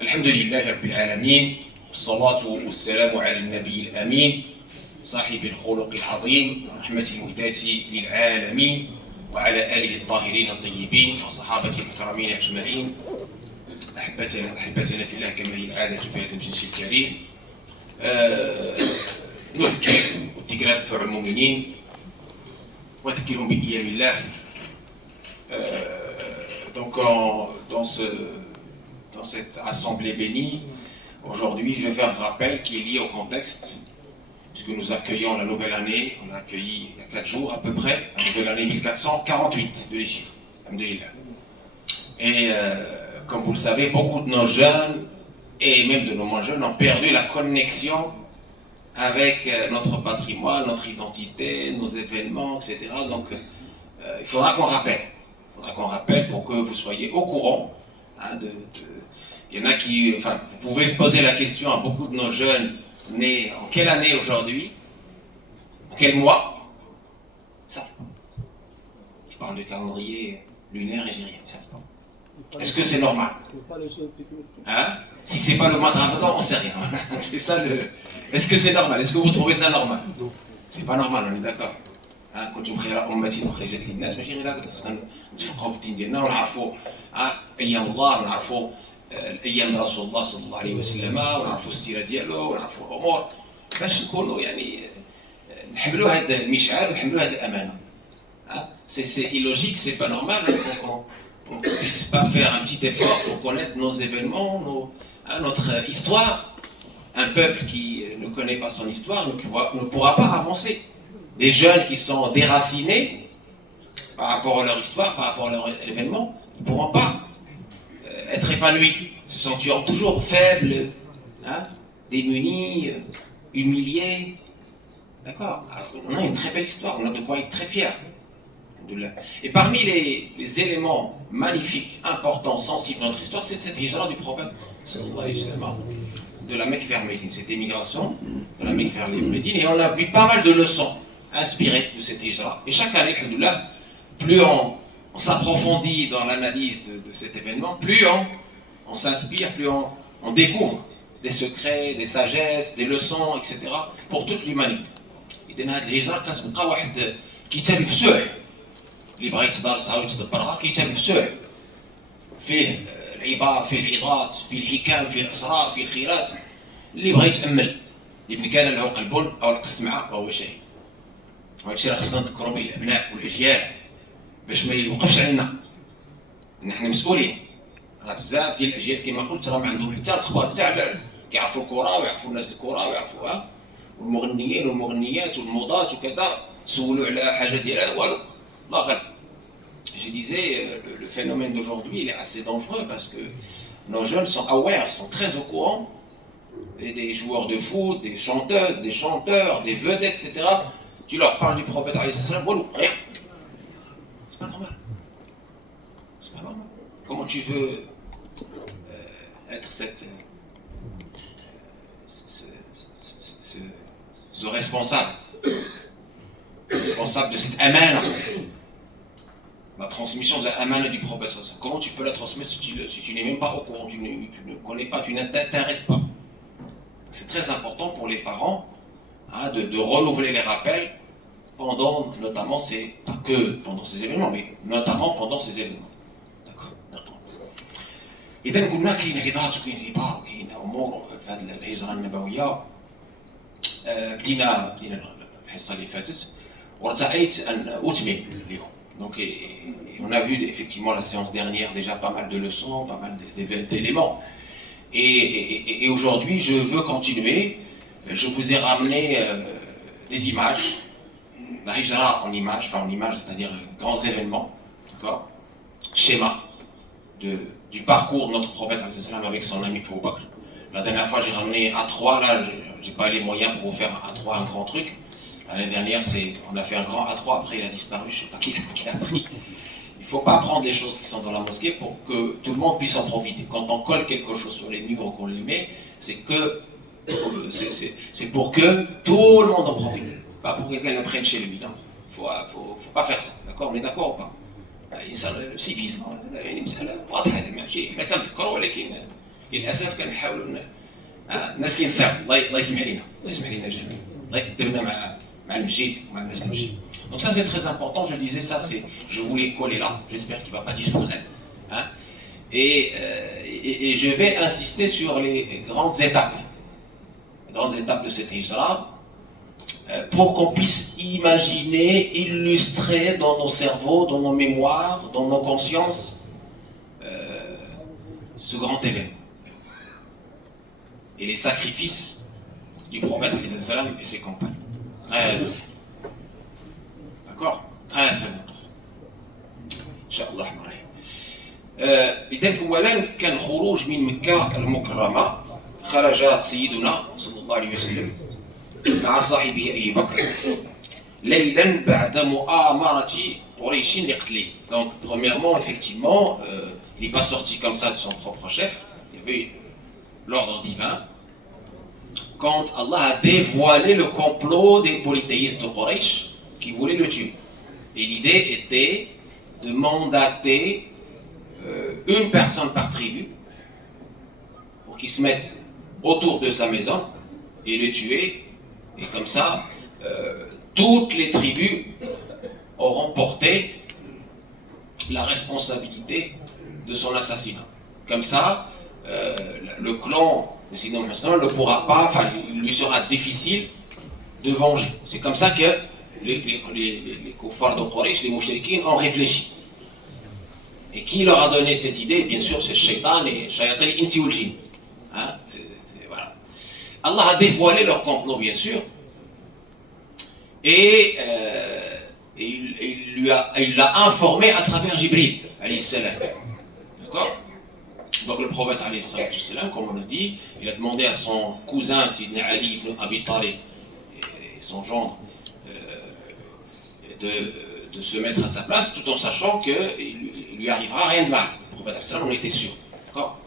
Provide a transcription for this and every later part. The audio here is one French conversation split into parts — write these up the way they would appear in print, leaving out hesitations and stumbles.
الحمد لله رب العالمين والصلاة والسلام على النبي الأمين صاحب الخلق العظيم ورحمة المهداة للعالمين وعلى آله الطاهرين الطيبين وصحابته الكرامين أجمعين. أحبتنا في الله كما هي العادة في هذا المجلس الكريم. نذكر والتقراب في المؤمنين وذكرهم بأيام الله. Donc dans cette assemblée bénie, aujourd'hui je vais faire un rappel qui est lié au contexte, puisque nous accueillons la nouvelle année. On a accueilli il y a 4 jours à peu près, la nouvelle année 1448 de l'Égypte. Alhamdulillah. Et comme vous le savez, beaucoup de nos jeunes, et même de nos moins jeunes, ont perdu la connexion avec notre patrimoine, notre identité, nos événements, etc. Donc il faudra qu'on rappelle. Il faudra qu'on rappelle pour que vous soyez au courant. Il y en a qui... Enfin, vous pouvez poser la question à beaucoup de nos jeunes nés en quelle année aujourd'hui, en quel mois. Ils ne savent pas. Je parle du calendrier lunaire égyrien, ils ne savent pas. Est-ce que c'est normal? Si c'est pas le mois de Ramadan, on ne sait rien. C'est ça le... Est-ce que c'est normal? Est-ce que vous trouvez ça normal? C'est pas normal, on est d'accord. كنتم خير أمة أخرجت للناس ماشي غير هكذا، خصنا نتفقهوا في الدين ديالنا ونعرفوا أيام الله ونعرفوا الأيام ديال رسول الله صلى الله عليه وسلم ونعرفوا السيرة ديالو ونعرفوا الأمور باش نكونوا يعني نحملوا هذا المشعل ونحملوا هذه الأمانة. C'est illogique, c'est pas normal qu'on ne puisse pas faire un petit effort pour connaître nos événements, notre histoire. Un peuple qui ne connaît pas son histoire ne pourra pas avancer. Des jeunes qui sont déracinés par rapport à leur histoire, par rapport à leur événement, ils ne pourront pas être épanouis, se sentiront toujours faibles, démunis, humiliés. D'accord? On a une très belle histoire, on a de quoi être très fiers. Et parmi les éléments magnifiques, importants, sensibles de notre histoire, c'est cette hijra du prophète sallallahu alayhi wa sallam, de la Mecque vers Médine, cette émigration de la Mecque vers Médine. Et on a vu pas mal de leçons inspirées de cette hijra. Et chaque année, alhamdoulilah, plus on s'approfondit dans l'analyse de cet événement, plus on s'inspire, plus on découvre des secrets, des sagesses, des leçons, etc. pour toute l'humanité. Et dans cette hijra, كتبقى واحد كتاب مفتوح اللي بغى يتدارسها ويتدبرها، كتاب مفتوح فيه العبار، فيه العظات، فيه الحكام، فيه الاسرار، فيه الخيرات. اللي بغى يتامل، لابن كان له قلب او القى السمع وهو شهيد. وهذا الشيء راه خصنا نذكروا به الابناء والاجيال باش ما يوقفش علينا. نحن مسؤولين. راه بزاف ديال الاجيال كما قلت راهم عندهم حتى الاخبار تاع كيعرفوا الكره ويعرفوا الناس الكره ويعرفوها، والمغنيين والمغنيات والموضات وكذا، تسولوا على حاجه ديالها والو. الله غالب. Je disais, le phénomène d'aujourd'hui il est assez dangereux parce que nos jeunes sont aware, sont très au courant des joueurs de foot, des chanteuses, des chanteurs, des vedettes, etc. Tu leur parles du prophète alayhi salam, rien. C'est pas normal. C'est pas normal. Comment tu veux être ce responsable de cette amana, la transmission de la amana du prophète. Comment tu peux la transmettre si tu n'es même pas au courant, tu ne connais pas, tu ne t'intéresses pas. C'est très important pour les parents de renouveler les rappels pendant, notamment, pas que pendant ces événements, mais notamment pendant ces événements. D'accord. إذا قلنا كاين عظات وكاين عبار وكاين أمور في هذه الهجرة النبوية. بدينا الحصة اللي فاتت وارتأيت أن أتمم اليوم. Donc, on a vu effectivement la séance dernière déjà pas mal de leçons, pas mal d'éléments. Et aujourd'hui, je veux continuer. Je vous ai ramené des images, la hijra en images, c'est-à-dire grands événements, d'accord, schéma du parcours de notre prophète avec son ami Abu Bakr. La dernière fois, j'ai ramené A3, là, j'ai pas les moyens pour vous faire A3 un grand truc. L'année dernière, on a fait un grand A3, après il a disparu, je ne sais pas qui l'a pris. Il ne faut pas prendre les choses qui sont dans la mosquée pour que tout le monde puisse en profiter. Quand on colle quelque chose sur les murs ou qu'on les met, c'est pour que tout le monde en profite. Pas pour que quelqu'un le prenne chez lui, non. Il ne faut pas faire ça, d'accord? On est d'accord ou pas? السيفيزم، يعني مسألة واضحة، ماشي حنا كنذكروا ولكن للاسف كنحاولوا الناس كينساو. الله يسمح لنا، الله يسمح لنا جميعا، الله يقدرنا مع المسجد ومع الناس المسجد. Donc ça c'est très important, je disais ça, je voulais coller là, j'espère qu'il ne va pas disparaître. Hein? Et je vais insister sur les grandes étapes de cette hijra, pour qu'on puisse imaginer, illustrer dans nos cerveaux, dans nos mémoires, dans nos consciences, ce grand événement. Et les sacrifices du prophète et ses compagnes. Très important. D'accord? Très très important. Inch'Allah. إذن أولا كان خروج من مكة المكرمة، خرج سيدنا صلى الله عليه وسلم مع صاحبه أبي بكر ليلا بعد مؤامرة قريش لقتله. Donc premièrement, effectivement, il n'est pas sorti comme ça de son propre chef, il y avait l'ordre divin. Quand Allah a dévoilé le complot des polythéistes de Quraysh qui voulaient le tuer. Et l'idée était de mandater une personne par tribu pour qu'ils se mettent autour de sa maison et le tuer. Et comme ça, toutes les tribus auront porté la responsabilité de son assassinat. Comme ça, le clan de Sidna Muhammad ne pourra pas, enfin, il lui sera difficile de venger. C'est comme ça que les kuffars de Quraysh, les mouchriquines, ont réfléchi. Et qui leur a donné cette idée? Bien sûr, c'est Shaitan et Shayatin Insi wal Jinn. Hein? Voilà. Allah a dévoilé leur complot, bien sûr, et il l'a informé à travers Jibril, alayhi salam. D'accord? Donc le prophète, alayhi salam, comme on l'a dit, il a demandé à son cousin, Sidna Ali ibn Abi Talib, et son gendre, de se mettre à sa place, tout en sachant qu'il lui arrivera rien de mal. Le prophète, alayhi salam, on était sûr. D'accord?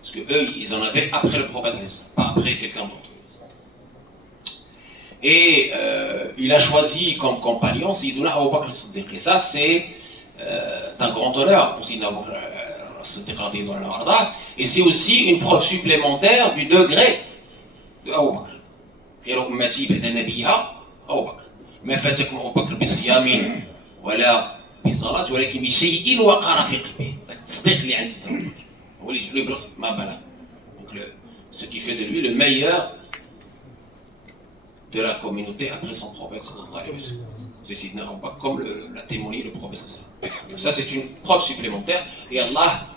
Parce que eux, ils en avaient après le prophète, pas après quelqu'un d'autre. Et il a choisi comme compagnon Sayyiduna Abu Bakr as-Siddiq. Et ça, c'est un grand honneur pour Sayyidina Abu Bakr as-Siddiq. Et c'est aussi une preuve supplémentaire du degré de Abu Bakr. خير أمتي بعد نبيها أبو بكر ما فاتكم أبو بكر بصيام ولا بصلاة ولكن بشيء وقر في قلبه. التصديق اللي عند سيدنا أبو بكر هو اللي يبلغ ما بلغ. Donc ce qui fait de lui le meilleur de la communauté après son prophète sallallahu alayhi wa sallam. C'est Sidna Abu Bakr, comme l'a témoigné le prophète sallallahu alayhi wa sallam. Donc ça c'est une preuve supplémentaire, et Allah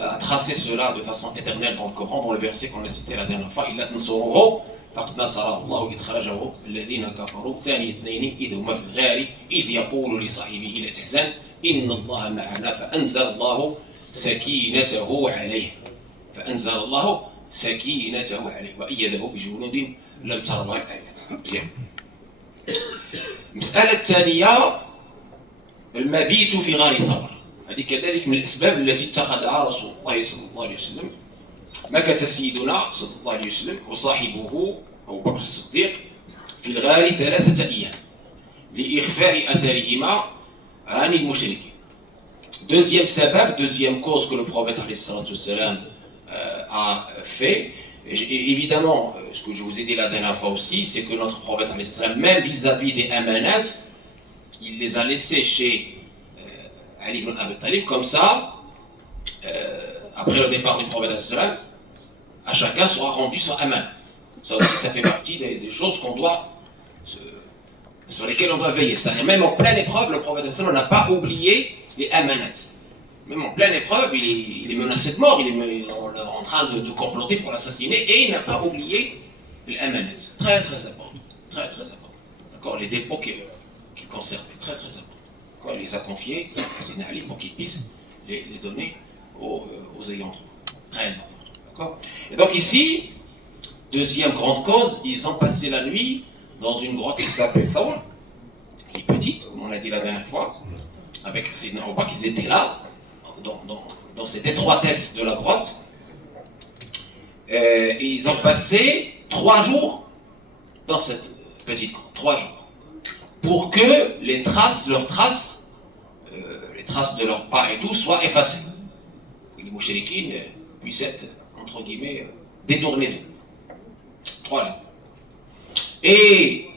a tracé cela de façon éternelle dans le Coran, dans le verset qu'on a cité la dernière fois. إِلَّا تَنْصُرُوهُ فَقَدْ نَصَرَهُ اللَّهُ إِذْ أَخْرَجَهُ الَّذِينَ كَفَرُوا ثَانِيَ اثْنَيْنِ إِذْ هُمَا فِي الْغَارِ إِذْ يَقُولُ لِصَاحِبِهِ لَا تَحْزَنْ إِنَّ اللَّهَ مَعَنَا فَأَنزَلَ اللَّهُ سَكِينَتَهُ عَلَيْهِ وَأَيَّدَهُ بِجُنُودٍ لم تروها الآيات. مزيان. المسألة الثانية المبيت في غار ثور. هذه كذلك من الأسباب التي اتخذها رسول الله صلى الله عليه وسلم. مكث سيدنا صلى الله عليه وسلم وصاحبه أبو بكر الصديق في الغار 3 أيام لإخفاء أثرهما عن المشركين. Deuxième cause que le prophète a fait. Et évidemment, ce que je vous ai dit la dernière fois aussi, c'est que notre prophète, même vis-à-vis des amanat, il les a laissés chez Ali ibn Abi Talib, comme ça, après le départ du prophète, à chacun sera rendu son aman. Ça aussi, ça fait partie des choses sur lesquelles on doit veiller. C'est-à-dire, même en pleine épreuve, le prophète n'a pas oublié les amanat. Même en pleine épreuve, il est menacé de mort, il est en train de comploter pour l'assassiner, et il n'a pas oublié les amanat. Très très important. Très très important. D'accord? Les dépôts qu'il conservait. Très très important. D'accord? Il les a confiés à Sayyidina Ali pour qu'il puisse les donner aux ayants droit. Très important. D'accord? Et donc ici, deuxième grande cause, ils ont passé la nuit dans une grotte qui s'appelle Thawr, qui est petite, comme on l'a dit la dernière fois, avec Sayyidina Abu Bakr, ils étaient là, dans cette étroitesse de la grotte, et ils ont passé 3 jours dans cette petite grotte, 3 jours, pour que les traces de leurs pas et tout soient effacées, que les mouchriquines puissent être entre guillemets, détourné d'eux. 3 jours. Et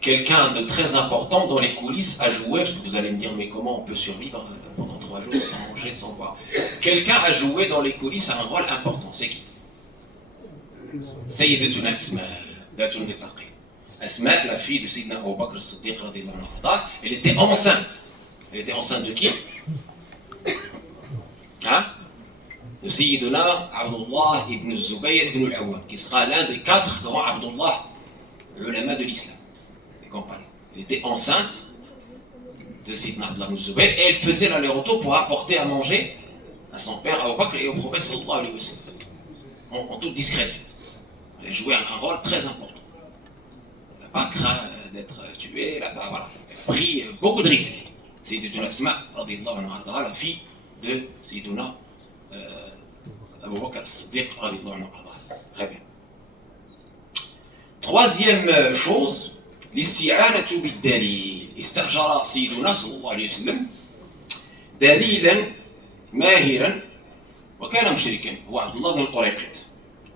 quelqu'un de très important dans les coulisses a joué, parce que vous allez me dire, mais comment on peut survivre pendant 3 jours sans manger, sans boire? Quelqu'un a joué dans les coulisses un rôle important, c'est qui? Sayyidatuna Asma, Datul Nitaqi. Asma, la fille de Sayyidina Abu Bakr as-Siddiq, elle était enceinte. Elle était enceinte de qui? Hein? De Sayyiduna Abdullah ibn Zubayr ibn al-Awwam, qui sera l'un des 4 grands Abdullah, ulama de l'islam, des compagnons. Elle était enceinte de Sayyidina Abdullah ibn Zubayr et elle faisait l'aller-retour pour apporter à manger à son père Abu Bakr et au prophète sallallahu alayhi wa sallam, en toute discrétion. Elle a joué un rôle très important. Elle n'a pas craint d'être tuée, elle a pris beaucoup de risques. Sayyidatuna Asma, radiyallahu anha, la fille de Sayyiduna Abu Bakr as-Siddiq, radiyallahu anhu. Très bien. Troisième chose, l'isti'anatu bid-dalil. استأجر سيدنا صلى الله عليه وسلم دليلا ماهرا وكان مشركا هو عبد الله بن الأريقط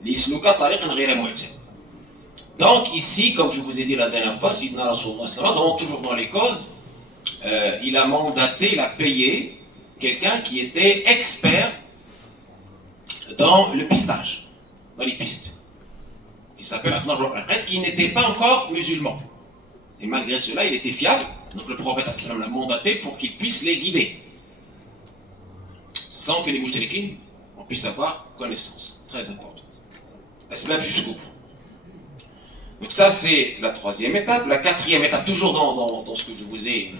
ليسلك طريقا غير معتاد. Donc ici, comme je vous ai dit la dernière fois, Sayyidina Rasulullah sallallahu toujours dans les causes, il a mandaté, il a payé quelqu'un qui était expert dans le pistage, dans les pistes, qui s'appelle Abdullah ibn al-Urayqit, qui n'était pas encore musulman. Et malgré cela, il était fiable, donc le prophète l'a mandaté pour qu'il puisse les guider, sans que les mouchriquins en puissent avoir connaissance. Très important. Asbab jusqu'au bout. Donc ça, c'est la troisième étape. La quatrième étape, toujours dans ce que je vous ai...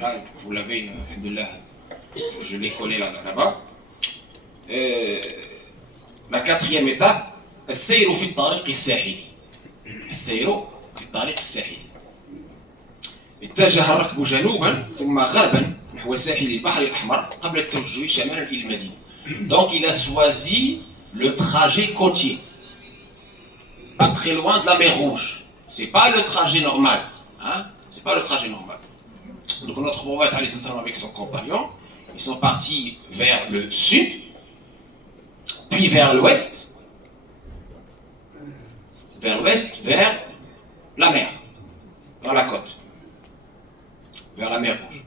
Là, vous l'avez, je l'ai collé là-bas. La quatrième étape, السير في الطريق الساحلي. السير في الطريق الساحلي. اتجه الركب جنوبا ثم غربا نحو ساحل البحر الأحمر قبل التوجه شمالا إلى المدينة. Donc il a choisi le trajet côtier, pas très loin de la mer Rouge. C'est pas le trajet normal, hein? C'est pas le trajet normal. Donc notre prophète avec son compagnon, ils sont partis vers le sud, puis vers l'ouest, vers la mer, vers la côte, vers la mer Rouge.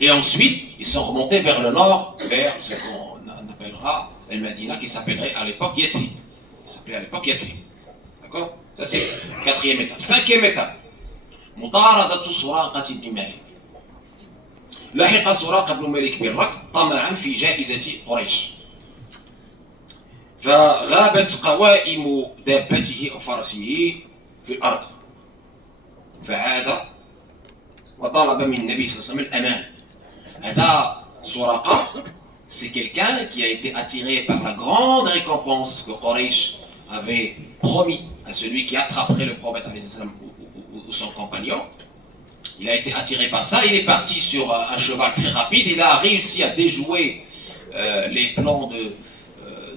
Et ensuite, ils sont remontés vers le nord, vers ce qu'on appellera El Medina, qui s'appellerait à l'époque Yathrib. Il s'appelait à l'époque Yathrib. D'accord? Ça c'est la quatrième étape. Cinquième étape. مطاردة سراقة بن مالك. لحق سراقة بن مالك بالركب طمعا في جائزة قريش. فغابت قوائم دابته أو فرسه في الأرض. فعاد وطلب من النبي صلى الله عليه وسلم الأمان. هذا سراقة, c'est quelqu'un qui a été attiré par la grande récompense que Quraysh avait promis à celui qui attraperait le prophète ou son compagnon. Il a été attiré par ça, il est parti sur un cheval très rapide, il a réussi à déjouer les plans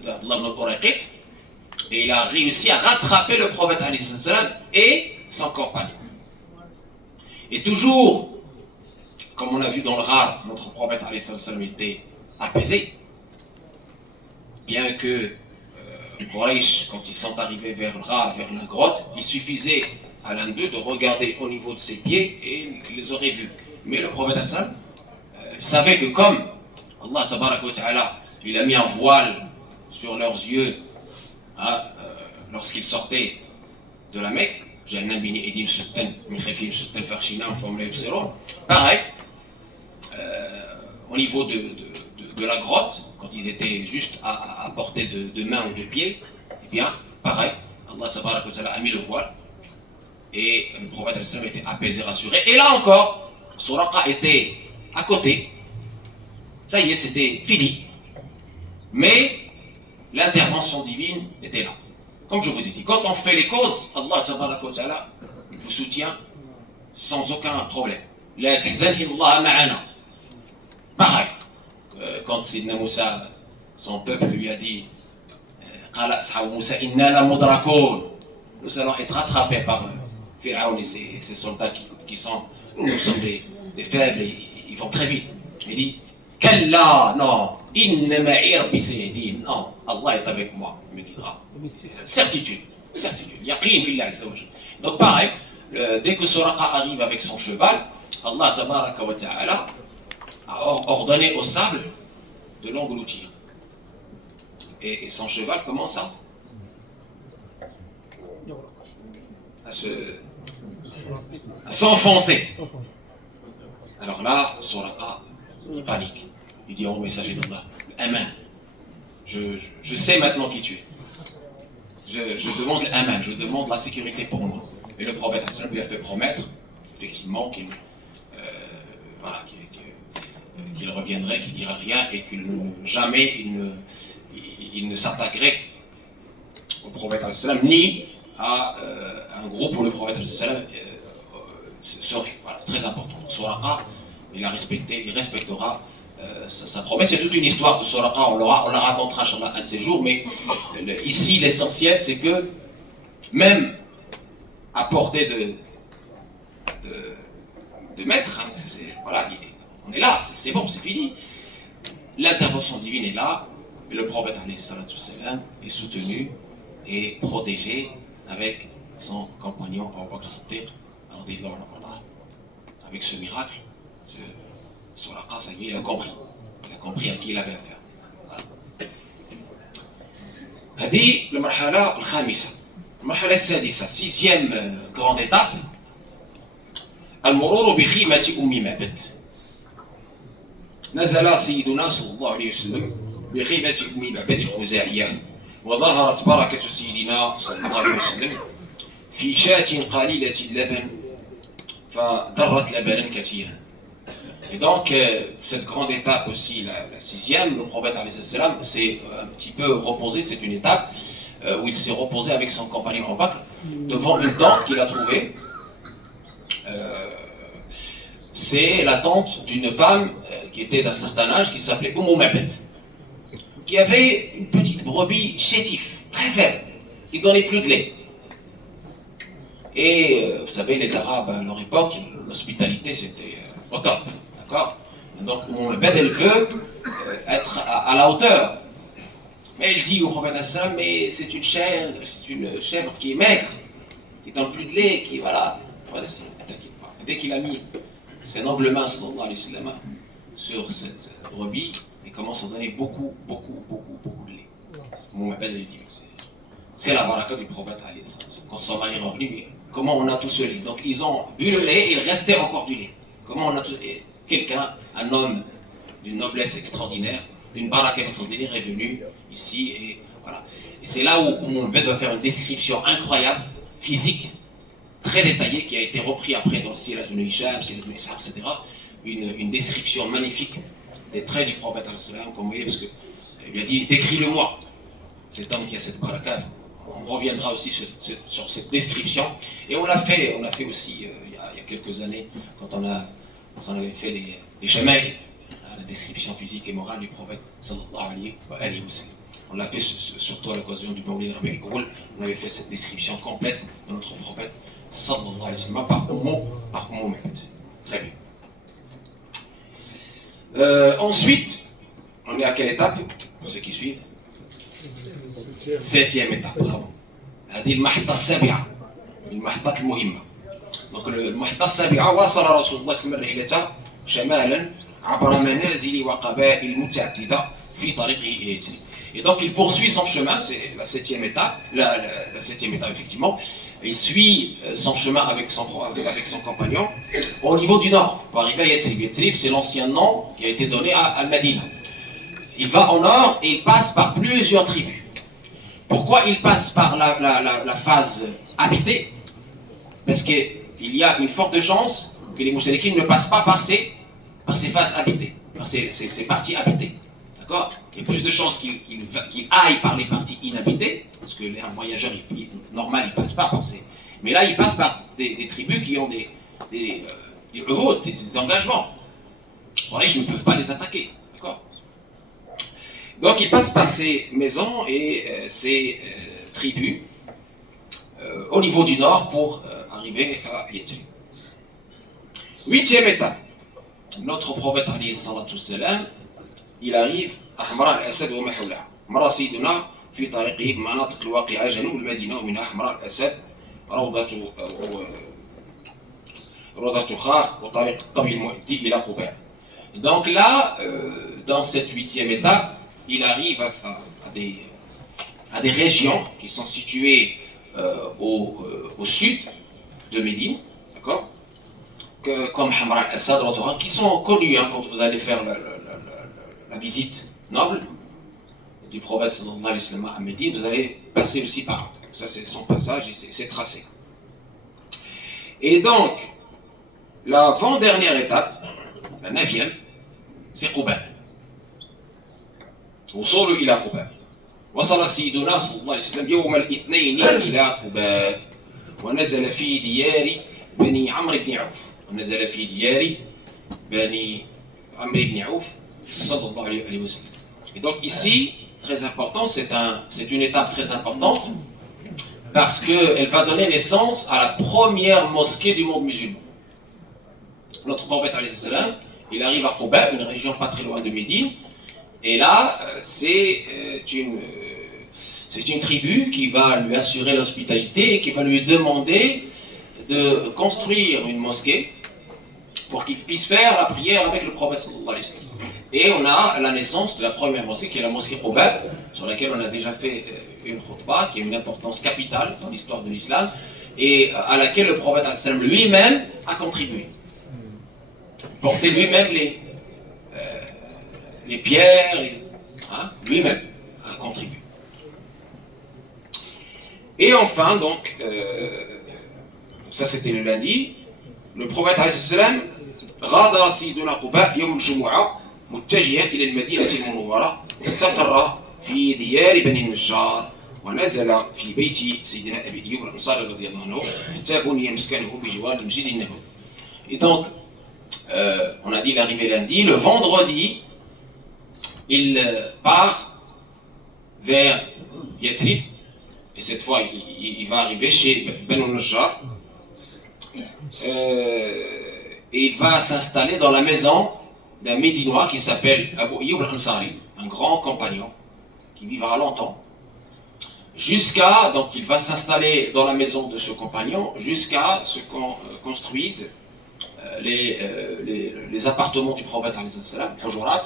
d'Abdullah ibn al-Urayqit et il a réussi à rattraper le prophète et son compagnon. Et toujours, comme on a vu dans le Ghar, notre prophète était apaisé, bien que Quraysh, quand ils sont arrivés vers le Ghar, vers la grotte, il suffisait à l'un d'eux de regarder au niveau de ses pieds et il les aurait vus. Mais le prophète savait que comme Allah tabaraka wa ta'ala, il a mis un voile sur leurs yeux lorsqu'ils sortaient de la Mecque, pareil, au niveau de la grotte, quand ils étaient juste à portée de main ou de pied, eh bien, pareil, Allah tabaraka wa ta'ala a mis le voile et le prophète était apaisé, rassuré. Et là encore, Suraqa était à côté, ça y est, c'était fini. Mais l'intervention divine était là. Comme je vous ai dit, quand on fait les causes, Allah tabaraka wa ta'ala vous soutient sans aucun problème. La tahzan illallah ma'ana. Pareil, quand Sidna Moussa, son peuple lui a dit Qala ashabu Moussa inna la mudrakoun, nous allons être rattrapés par Pharaon et ses soldats qui sont, nous sommes des faibles, et ils vont très vite. Il dit Kalla, non. Inna ma'i rabbi sayahdin. Non, Allah est avec moi, il me guidera. Certitude, certitude. Yaqin fillah azza wa jalla. Donc pareil, dès que Suraqa arrive avec son cheval, Allah tabaraka wa ta'ala a ordonné au sable de l'engloutir. Et son cheval commence à s'enfoncer. Alors là, Suraqa, il panique. Il dit au messager d'Allah, Aman, je sais maintenant qui tu es. Je demande l'aman, je demande la sécurité pour moi. Et le prophète Hassan lui a fait promettre, effectivement, qu'il reviendrait, qu'il ne dirait rien et que jamais il ne s'attaquerait au prophète Hassan ni à un groupe où le prophète Hassan serait. Voilà, très important. Donc, Suraqa, il respectera sa promesse. C'est toute une histoire de Suraqa, on la racontera un de ces jours, mais ici l'essentiel c'est que même à portée de maître, hein, voilà, on est là, c'est bon, c'est fini. L'intervention divine est là, et le prophète est soutenu et protégé avec son compagnon Abu Bakr Siddiq, avec ce miracle. Suraqa, ça y est, il a compris à qui il avait affaire. هذه المرحلة الخامسة. المرحلة السادسة, sixième grande étape, المرور بخيمة أم معبد. نزل سيدنا صلى الله عليه وسلم بخيمة أم معبد الخزاعية، وظهرت بركة سيدنا صلى الله عليه وسلم في شاة قليلة اللبن فدرت لبنا كثيرا. Et donc, cette grande étape aussi, la sixième, le prophète s'est un petit peu reposé, c'est une étape où il s'est reposé avec son compagnon Abu Bakr devant une tente qu'il a trouvée. C'est la tente d'une femme qui était d'un certain âge, qui s'appelait Ma'bad, qui avait une petite brebis chétif, très faible, qui donnait plus de lait. Et vous savez, les Arabes à leur époque, l'hospitalité c'était au top. D'accord. Donc, Ma'bad, elle veut être à la hauteur. Mais elle dit au prophète Hassan, mais c'est une chèvre qui est maigre, qui donne plus de lait, qui voilà. T'inquiète pas. Dès qu'il a mis ses nobles mains sallallahu alayhi wa sallam sur cette brebis, il commence à donner beaucoup de lait. Ma'bad, elle dit, c'est la baraka du prophète alayhi wa sallam. Quand son mari est revenu, mais comment on a tout ce lait? Donc, ils ont bu le lait et il restait encore du lait. Comment on a tout ce lait? Quelqu'un, un homme d'une noblesse extraordinaire, d'une baraka extraordinaire est venu ici et voilà. Et c'est là où Ma'bad va faire une description incroyable, physique, très détaillée, qui a été reprise après dans le Sirah ibn Hisham, Sirah ibn Ishaq, etc. Une description magnifique des traits du prophète, comme vous voyez, parce qu'il lui a dit, décris-le-moi, cet homme qui a cette baraka. On reviendra aussi sur cette description. Et on l'a fait aussi il y a quelques années, quand on avait fait les chamaïs, la description physique et morale du prophète sallallahu alayhi wa sallam. On l'a fait surtout à l'occasion du Mawlid Rabi al-Ghoul. On avait fait cette description complète de notre prophète sallallahu alayhi wa sallam par Ma'bad. Très bien. Ensuite, on est à quelle étape? Pour ceux qui suivent. Septième étape, bravo. هذه المحطة السابعة، المحطة المهمة. Donc المحطة السابعة وصل رسول الله صلى الله عليه وسلم رحلته شمالا عبر منازل وقبائل متعددة في طريقه إلى يثرب. Et donc il poursuit son chemin, c'est la septième étape, la septième étape effectivement. Il suit son chemin avec son compagnon au niveau du nord pour arriver à Yathrib. Yathrib, c'est l'ancien nom qui a été donné à Al-Madina. Il va au nord et il passe par plusieurs tribus. Pourquoi il passe par la phase habitée? Parce qu'il y a une forte chance que les mouchriquins ne passent pas par ces phases habitées, par ces parties habitées. D'accord? Il y a plus de chances qu'il aille par les parties inhabitées, parce qu'un voyageur normal il passe pas par ces. Mais là il passe par des tribus qui ont des engagements. Les riches ne peuvent pas les attaquer. D'accord? Donc il passe par ces maisons et ces tribus au niveau du nord pour arriver à Yathrib. Huitième étape. Notre prophète alayhi salatu wassalam il arrive à Hamra al-Assad wa ma hawlaha. مر سيدنا في طريقه بمناطق الواقعة جنوب المدينة ومنها حمراء الأسد روضة خاخ وطريق الطبي المؤدي إلى قباء. Donc là, dans cette 8e étape, il arrive à des régions qui sont situées au sud de Médine, d'accord, comme Hamra al-Assad, qui sont connus quand vous allez faire la visite noble du prophète sallallahu alayhi wa sallam à Médine, vous allez passer aussi par là. Ça c'est son passage et c'est tracé. Et donc, l'avant-dernière étape, la 9e, c'est Quba. وصوله إلى قباء. وصل سيدنا صلى الله عليه وسلم يوم الاثنين إلى قباء ونزل في ديار بني عمرو بن عوف. ونزل في ديار بني عمرو بن عوف صلى الله عليه وسلم. Et donc ici, très important, c'est une étape très importante parce qu'elle va donner naissance à la première mosquée du monde musulman. Notre prophète alayhi salam, il arrive à Quba, une région pas très loin de Médine, et là c'est une tribu qui va lui assurer l'hospitalité et qui va lui demander de construire une mosquée pour qu'il puisse faire la prière avec le prophète sallallahu alayhi wa sallam. Et on a la naissance de la première mosquée qui est la mosquée Quba, sur laquelle on a déjà fait une khutbah, qui a une importance capitale dans l'histoire de l'islam et à laquelle le prophète sallallahu alayhi wa sallam lui-même a contribué. Porter lui-même les pierres, lui-même a contribué. Et enfin, donc, ça c'était le lundi, le prophète alayhi salam غادر سيدنا قباء يوم الجمعة متجها إلى المدينة المنورة واستقر في ديار بني النجار ونزل في بيت سيدنا أبي أيوب الأنصاري رضي الله عنه حتى بني مسكنه بجوار المسجد النبوي. Et donc, on a dit l'arrivée lundi, le vendredi, il part vers Yatrib, et cette fois il va arriver chez Ben al-Najjar, et il va s'installer dans la maison d'un Médinois qui s'appelle Abu Ayyub al-Ansari, un grand compagnon qui vivra longtemps. Donc il va s'installer dans la maison de ce compagnon jusqu'à ce qu'on construise les appartements du prophète Hujurat,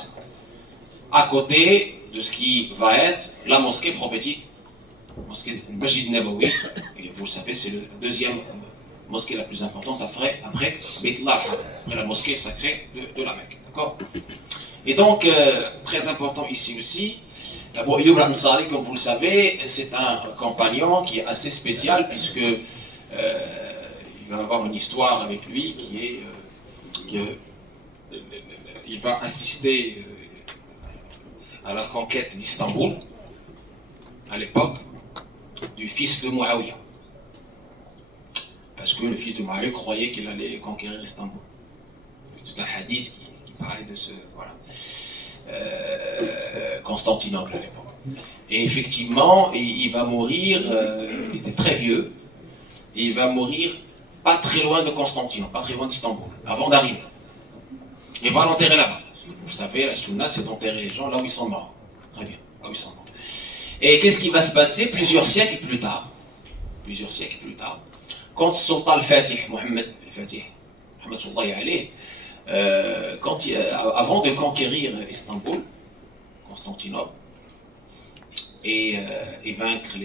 à côté de ce qui va être la mosquée prophétique, mosquée Masjid Nabawi. Et vous le savez, c'est la deuxième mosquée la plus importante après Beit Allah, après la mosquée sacrée de la Mecque. D'accord ? Et donc, très important ici aussi, Abu Ayyub al-Ansari, comme vous le savez, c'est un compagnon qui est assez spécial puisque il va avoir une histoire avec lui qui est il va assister à la conquête d'Istanbul à l'époque du fils de Muawiyah, parce que le fils de Muawiyah croyait qu'il allait conquérir Istanbul. C'est un hadith qui parlait de ce Constantinople à l'époque. Et effectivement, il va mourir, il était très vieux, et il va mourir pas très loin de Constantinople, pas très loin d'Istanbul, avant d'arriver. Il va l'enterrer là-bas. Parce que vous le savez, la sunna, c'est d'enterrer les gens là où ils sont morts. Très bien, là où ils sont morts. Et qu'est-ce qui va se passer plusieurs siècles plus tard, quand Sultan al-Fatih, Mohammed al-Fatih, avant de conquérir Istanbul, Constantinople, et vaincre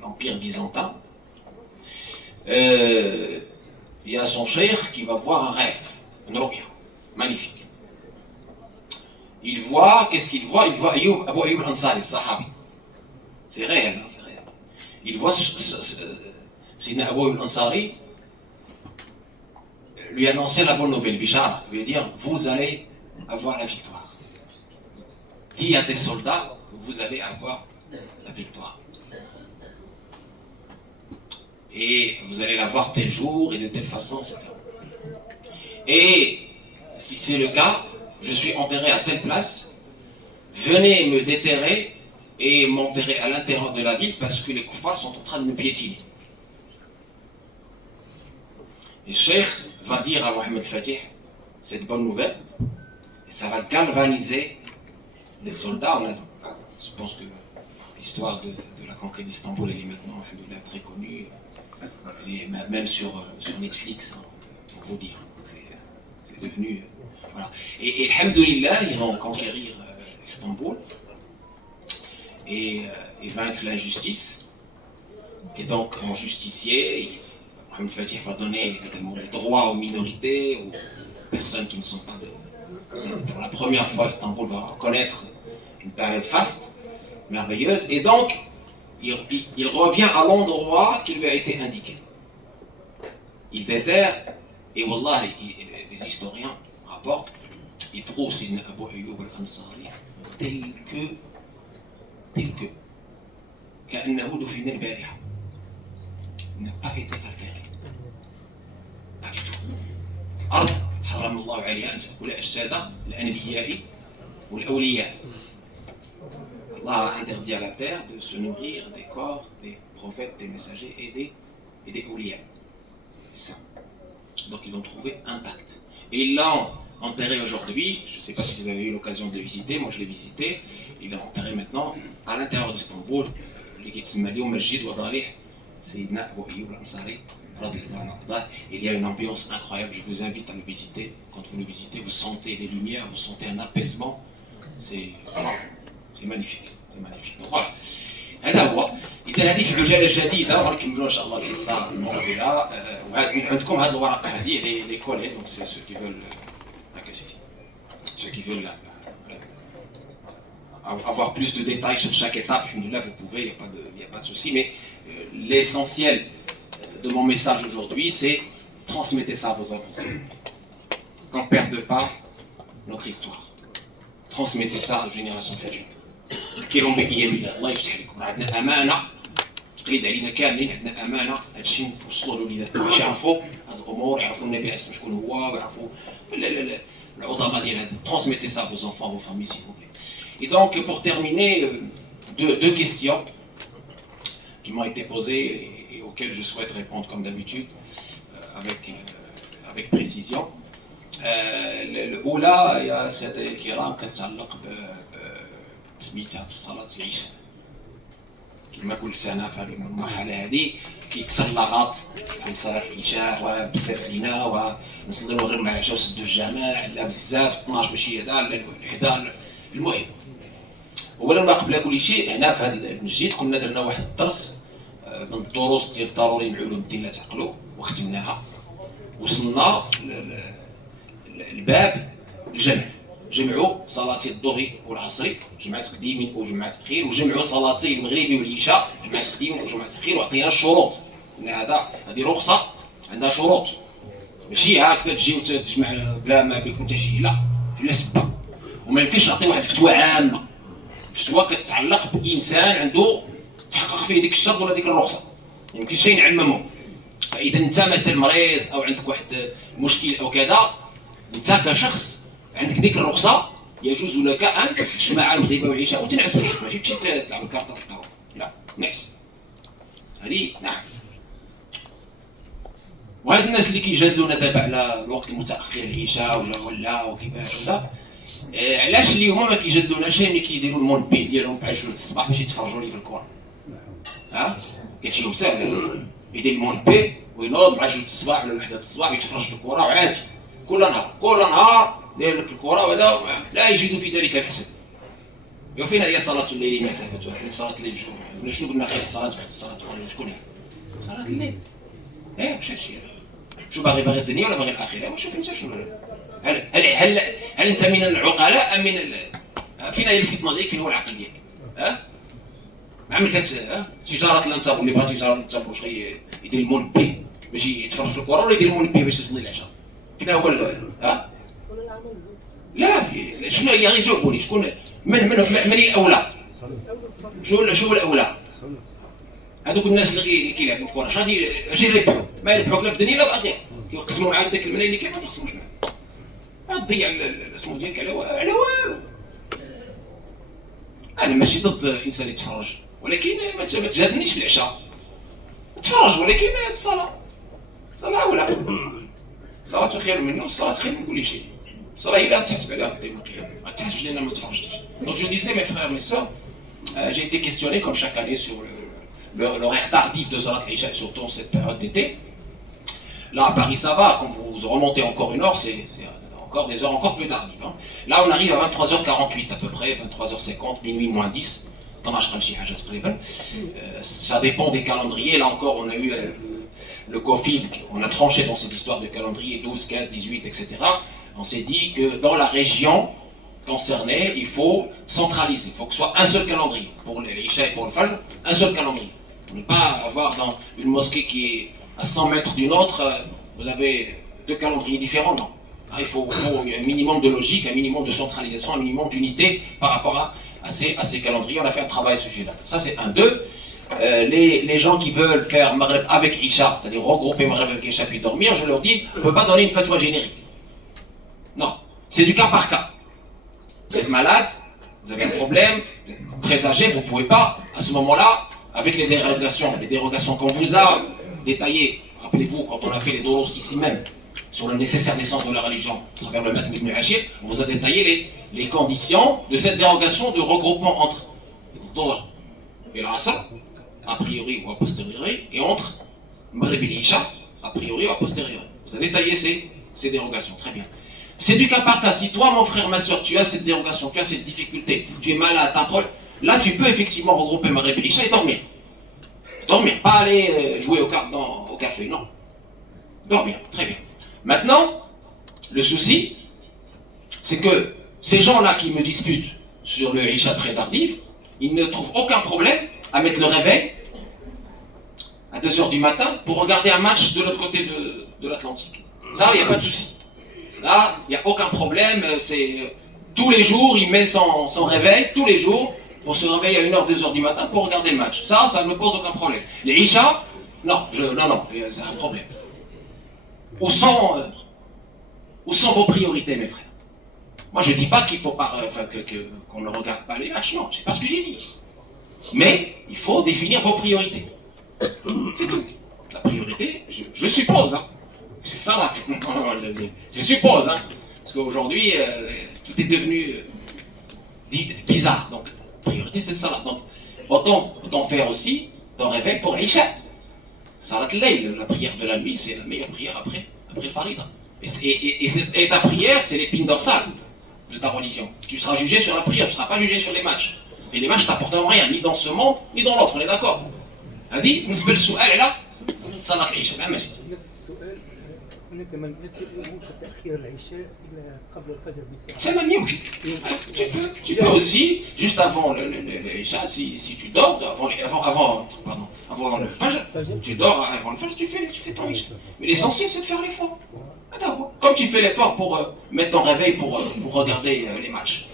l'Empire byzantin, il y a son cheikh qui va voir un rêve, une ru'ya, magnifique. Il voit, qu'est-ce qu'il voit? Il voit Abu Ayyub al-Ansari, sahabi. C'est réel, hein, c'est réel. Il voit Sayyidina Abu Ayyub al-Ansari lui annoncer la bonne nouvelle, Bishara, lui dire, vous allez avoir la victoire. Dis à tes soldats que vous allez avoir la victoire. Et vous allez la voir tel jour et de telle façon, etc. Et si c'est le cas, je suis enterré à telle place, venez me déterrer et m'enterrer à l'intérieur de la ville parce que les koufars sont en train de me piétiner. Et le cheikh va dire à Mohammed Fatih cette bonne nouvelle, et ça va galvaniser les soldats, je pense que l'histoire de la conquête d'Istanbul, elle est maintenant très connue, elle est même sur Netflix, hein, pour vous dire. C'est devenu... voilà. Et alhamdoulilah, ils vont conquérir Istanbul et vaincre l'injustice. Et donc, en justicier, Mohamed Fatih va donner les droits aux minorités, aux personnes qui ne sont pas de... Pour la première fois, Istanbul va connaître une période faste, merveilleuse, et donc il revient à l'endroit qui lui a été indiqué. Il déterre, et wallah, les historiens rapportent, ils trouvent Sidna Abu Ayyub al-Ansari tel que, كأنه دفن البارحة. Il n'a pas été altéré. Pas du tout. أرض حرم الله عليها أن تأكل أجساد الأنبياء والأولياء. Allah a interdit à la terre de se nourrir des corps des prophètes, des messagers et des awliya. Ça. Donc ils l'ont trouvé intact. Et ils l'ont enterré aujourd'hui. Je ne sais pas si vous avez eu l'occasion de le visiter. Moi je l'ai visité. Ils l'ont enterré maintenant à l'intérieur d'Istanbul. Sayyidina Abu Ayyub al-Ansari. Il y a une ambiance incroyable. Je vous invite à le visiter. Quand vous le visitez, vous sentez les lumières, vous sentez un apaisement. C'est magnifique. C'est magnifique. Donc voilà. هذا هو. إذا هذه في عجالة جديدة وغنكملوا إن شاء الله الحصة المقبلة. عندكم هذه الورقة هذه les collés. Donc c'est ceux qui veulent avoir plus de détails sur chaque étape. Alhamdoulilah, vous pouvez. Il n'y a pas de souci. Mais l'essentiel de mon message aujourd'hui, c'est transmettez ça à vos enfants. Qu'on ne perde pas notre histoire. Transmettez ça aux générations futures. كيرهم بأيام الله الله يفتح لكم عندنا أمانة تقليد علينا كاملين عندنا أمانة هادشي نوصلوا لوليداتنا باش يعرفوا هاد الأمور يعرفوا النبي عليه الصلاة والسلام شكون هو ويعرفوا العظماء ديال هذا transmettez ça à vos enfants, à vos familles s'il vous plaît. Et donc pour terminer deux questions qui m'ont été posées et auxquelles je souhaite répondre comme d'habitude avec précision. الأولى يا سادة الكرام كتتعلق سميتها بصلاة العشاء. كما كل سنة في هذه المرحلة هذه كيكثر اللغط عن صلاة العشاء وبزاف علينا ونصلي المغرب مع العشاء وسدوا الجماع لا بزاف 12 ماشي هذا لا 11. المهم أولا قبل كل شيء هنا في هذا المسجد كنا درنا واحد الدرس من الدروس ديال ضروري العلوم الدين لا تعقلوا وختمناها. وصلنا الباب الجمع جمعوا صلاتي الظهر والعصر جمعة تقديم وجمعة تأخير وجمعوا صلاتي المغربي والعشاء جمعة تقديم وجمعة تأخير وعطينا الشروط ان هذه رخصة عندها شروط ماشي هكذا تجي وتجمع بلا ما بك وانت شي لا بلا سبه. وما يمكنش نعطي واحد الفتوى عامة فتوى كتعلق بإنسان عنده تحقق فيه ديك الشرط ولا ديك الرخصة ما يمكنش شي نعممه. فإذا انت مثلا مريض او عندك واحد مشكل او كذا انت كشخص عندك ديك الرخصة يجوز لك أن تجمع المغرب والعشاء وتنعس بحق ماشي تمشي تلعب الكارطة في القهوة لا نعس. هذه نعم. وهاد الناس اللي كيجادلونا دابا على الوقت المتأخر العشاء ولا وكيفاش ولا علاش اللي هما ما كيجادلوناش ملي كيديروا المنبه ديالهم ب 10 الصباح باش يتفرجوا لي في الكورة. كتجيهم ساهل يدير المنبه وينوض مع 10 الصباح ولا 1 الصباح ويتفرج في الكورة وعادي كل نهار داير لك الكرة وهذا لا يجد في ذلك بأسا. وفين هي صلاة الليل مسافتها؟ فين صلاة الليل شنو قلنا خير الصلاة بعد الصلاة شكون هي؟ صلاة الليل. واش هادشي شو باغي الدنيا ولا باغي الآخرة؟ واش شوف انت شنو هل انت من العقلاء ام من فين هي الفتنة ديالك فين هو العقل ديالك؟ ما عمرك تجارة الانتاب اللي بغا تجارة الانتاب واش يدير المنبه باش يتفرج في الكرة ولا يدير المنبه باش يصلي العشاء؟ فين هو لا شنو هي غير جاوبوني شكون من الاولى شو الاولى؟ هذوك الناس اللي كيلعبوا الكره اش يربحوا ما يربحوك لا في الدنيا لا في الاخره كيقسموا معاك داك الملايين اللي كاين ما كيقسموش معاك تضيع الاسمو ديالك على والو. انا ماشي ضد الانسان يتفرج ولكن ما تجادلنيش في العشاء تفرج ولكن الصلاه اولى. الصلاه خير منه الصلاه خير من كل شيء. Donc je disais, mes frères, mes soeurs, j'ai été questionné comme chaque année sur l'horaire tardif de Salat al-Isha, surtout en cette période d'été. Là, à Paris, ça va. Quand vous remontez encore une heure, c'est encore des heures encore plus tardives. Hein. Là, on arrive à 23h48 à peu près, 23h50, minuit moins 10. Ça dépend des calendriers. Là encore, on a eu le Covid, on a tranché dans cette histoire de calendrier 12, 15, 18, etc. On s'est dit que dans la région concernée, il faut centraliser. Il faut que ce soit un seul calendrier. Pour les Isha et pour le Fajr, un seul calendrier. Pour ne pas avoir dans une mosquée qui est à 100 mètres d'une autre, vous avez deux calendriers différents, non. Il faut un minimum de logique, un minimum de centralisation, un minimum d'unité par rapport à ces calendriers. On a fait un travail à ce sujet-là. Ça, c'est un. Deux, les gens qui veulent faire Maghreb avec Isha, c'est-à-dire regrouper Maghreb avec Isha puis dormir, je leur dis, on ne peut pas donner une fatwa générique. Non, c'est du cas par cas. Vous êtes malade, vous avez un problème, vous êtes très âgé, vous ne pouvez pas, à ce moment-là, avec les dérogations qu'on vous a détaillées, rappelez-vous, quand on a fait les dolos ici même, sur le nécessaire d'essence de la religion, à travers le maître Ibn Hachir, on vous a détaillé les conditions de cette dérogation de regroupement entre Dor et l'Asr, a priori ou a posteriori, et entre Maghrib et l'Isha, a priori ou a posteriori. Vous avez détaillé ces dérogations, très bien. C'est du cas par cas. Si toi, mon frère, ma soeur, tu as cette dérogation, tu as cette difficulté, tu es malade, t'as un problème, là tu peux effectivement regrouper Maghrib et l'Isha et dormir. Dormir, pas aller jouer aux cartes au café, non. Dormir, très bien. Maintenant, le souci, c'est que ces gens-là qui me disputent sur le Isha très tardif, ils ne trouvent aucun problème à mettre le réveil à 2h du matin pour regarder un match de l'autre côté de l'Atlantique. Ça, il n'y a pas de souci. Là, il n'y a aucun problème. C'est tous les jours, il met son réveil, tous les jours, pour se réveiller à 1h, 2h du matin pour regarder le match. Ça ne me pose aucun problème. Les Isha, non, c'est un problème. Où sont vos priorités, mes frères? Moi, je ne dis pas qu'il faut pas, qu'on ne regarde pas les matchs, non, c'est pas ce que j'ai dit. Mais il faut définir vos priorités. C'est tout. La priorité, je suppose, hein, c'est ça, je suppose, hein, parce qu'aujourd'hui, tout est devenu bizarre. Donc, priorité, c'est ça. Donc, autant faire aussi ton réveil pour l'Isha. Salat al-Layl, la prière de la nuit, c'est la meilleure prière après le Farida. Et ta prière, c'est l'épine dorsale de ta religion. Tu seras jugé sur la prière, tu ne seras pas jugé sur les matchs. Et les matchs ne t'apporteront rien, ni dans ce monde, ni dans l'autre, on est d'accord? A dit, بالنسبة للسؤال là, صلاة العشاء مع المسجد. هناك من يمكن تأخير العشاء إلى قبل الفجر بساعة. C'est même mieux. Tu peux aussi, juste avant l'Isha, si tu dors, avant le Fajr, tu dors avant le Fajr, tu fais ton Isha. Mais l'essentiel, c'est de faire l'effort. Comme tu fais l'effort pour mettre ton réveil pour regarder les matchs.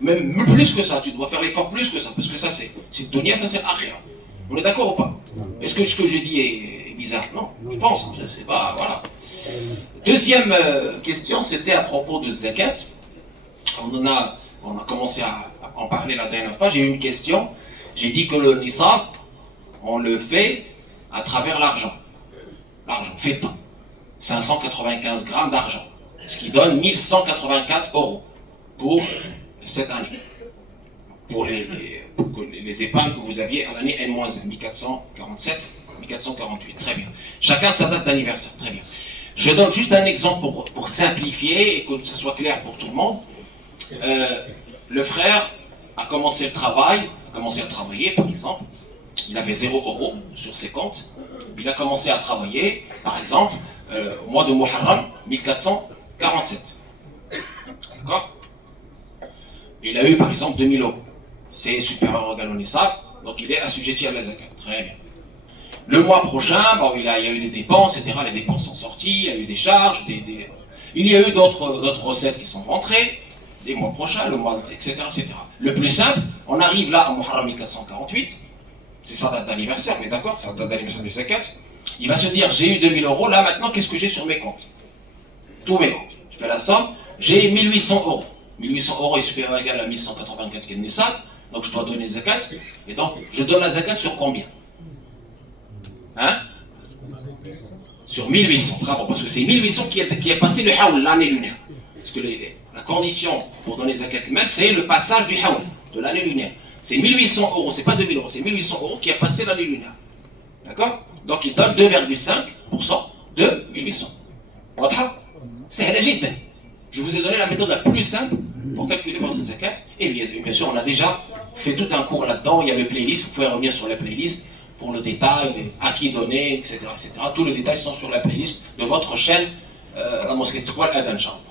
Même plus que ça, tu dois faire l'effort plus que ça, parce que ça c'est dunya, ça c'est akhira. On est d'accord ou pas? Est-ce que ce que j'ai dit est bizarre? Non, je pense, je sais pas, voilà. Deuxième question, c'était à propos de zakat. On a commencé à en parler la dernière fois. J'ai eu une question. J'ai dit que le nisab, on le fait à travers l'argent. L'argent, fait pas. 595 grammes d'argent. Ce qui donne 1184 € pour cette année. Pour les épargnes que vous aviez à l'année N-1, 1447, 1448. Très bien. Chacun sa date d'anniversaire. Très bien. Je donne juste un exemple pour simplifier et que ce soit clair pour tout le monde. Le frère a commencé le travail, a commencé à travailler par exemple. Il avait 0 € sur ses comptes. Il a commencé à travailler, par exemple, au mois de Muharram, 1447. D'accord? Il a eu par exemple 2000 €. C'est supérieur au galon nisab, donc il est assujetti à la zakat. Très bien. Le mois prochain, bon, il y a eu des dépenses, etc. Les dépenses sont sorties, il y a eu des charges, il y a eu d'autres recettes qui sont rentrées, les mois prochains, le mois, etc., etc. Le plus simple, on arrive là à Muharram 1448, c'est sa date d'anniversaire, mais d'accord, c'est la date d'anniversaire du zakat. Il va se dire, j'ai eu 2000 €, là maintenant, qu'est-ce que j'ai sur mes comptes? Tous mes comptes. Je fais la somme, j'ai 1800 €. 1800 € est supérieur ou égal à 1184 qui est le nisab, donc je dois donner zakat. Et donc, je donne la zakat sur combien? Hein? Sur 1800, bravo, parce que c'est 1800 qui est passé le haoul, l'année lunaire. Parce que la condition pour donner zakat al-mal, c'est le passage du haoul, de l'année lunaire. C'est 1800 euros, c'est pas 2000 euros, c'est 1800 euros qui a passé l'année lunaire. D'accord? Donc il donne 2,5% de 1800. C'est halajid. Je vous ai donné la méthode la plus simple pour calculer votre zakat. Et bien sûr, on a déjà fait tout un cours là-dedans. Il y a mes playlists, vous pouvez revenir sur les playlists pour le détail, à qui donner, etc., etc. Tous les détails sont sur la playlist de votre chaîne, la mosquée Tiqwa al-Adhan, Inch'Allah.